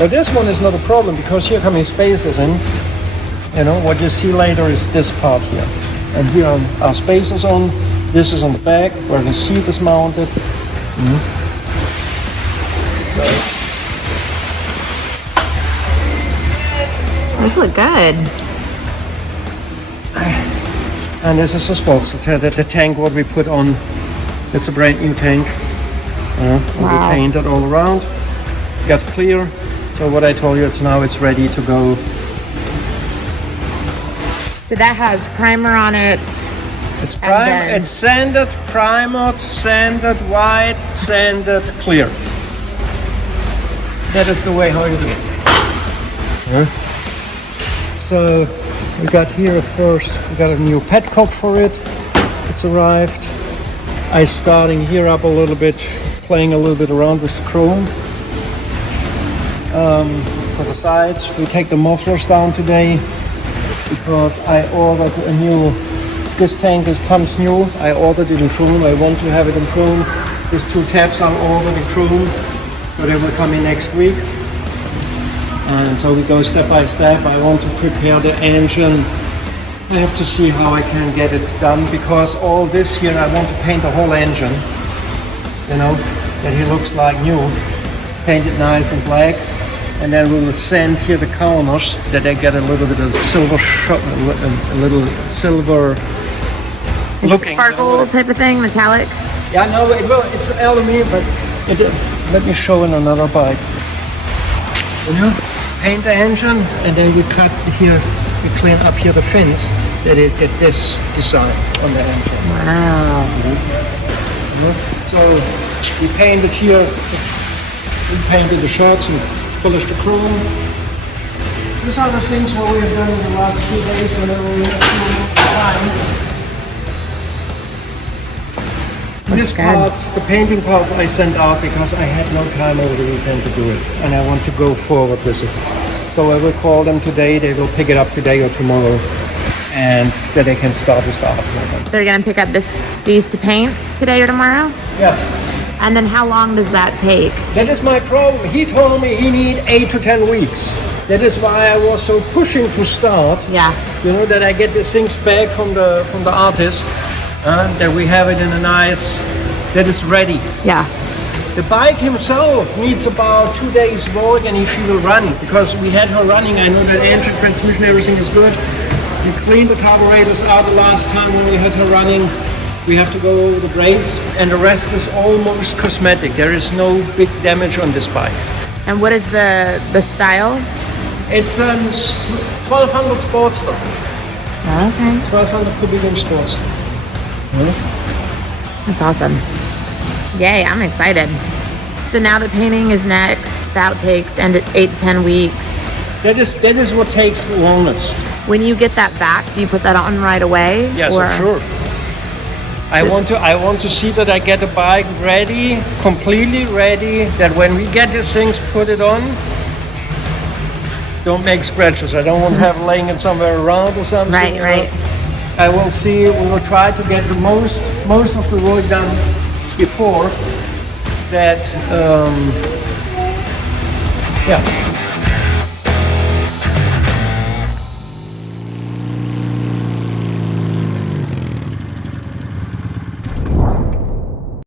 Well, this one is not a problem because here coming spacers in. You know, what you see later is this part here. And here are spacers on. This is on the back where the seat is mounted. So. These look good. And this is a sports. The tank what we put on, it's a brand new tank. Wow. We painted all around. Got clear. So what I told you, it's ready to go. So that has primer on it. It's it's sanded, primered, sanded, white, sanded, clear. That is the way how you do it. So we got here first, we got a new petcock for it. It's arrived. I starting here up a little bit, playing a little bit around with the chrome. For the sides, we take the mufflers down today because I ordered a new. This tank comes new. I ordered it in chrome. I want to have it in chrome. These two tabs are ordered in chrome, so they will come in next week. And so we go step by step. I want to prepare the engine. I have to see how I can get it done because all this here, I want to paint the whole engine. You know, that he looks like new. Paint it nice and black. And then we will sand here the corners that they get a little bit of silver shot, a little silver looking. Sparkle type of thing, metallic? Yeah, no, it's aluminum, but let me show in another bike. You know, paint the engine and then we cut here, we clean up here the fins that it get this design on the engine. Wow. So we painted here, we painted the shots and polished the chrome. These are the things what we have done in the last 2 days whenever we have time. These parts, the painting parts I sent out because I had no time over the weekend to do it and I want to go forward with it. So I will call them today, they will pick it up today or tomorrow and then they can start with the art. They're gonna pick up these to paint today or tomorrow? Yes. And then how long does that take? That is my problem. He told me he need 8 to 10 weeks. That is why I was so pushing to start. Yeah. You know, that I get these things back from the artist, that we have it in a nice, that is ready. Yeah. The bike himself needs about 2 days work and she will run because we had her running. I know that engine, transmission, everything is good. We cleaned the carburetors out the last time when we had her running. We have to go over the brakes and the rest is almost cosmetic. There is no big damage on this bike. And what is the style? It's a 1200 Sportster. Okay. 1200 cubic inch Sportster. That's awesome. Yay, I'm excited. So now the painting is next. That takes 8 to 10 weeks. That is what takes the longest. When you get that back, do you put that on right away? Yes, for sure. I want to see that I get the bike ready, completely ready, that when we get these things, put it on, don't make scratches. I don't want to have laying it somewhere around or something. Right. I will see, we will try to get the most of the work done before that, yeah.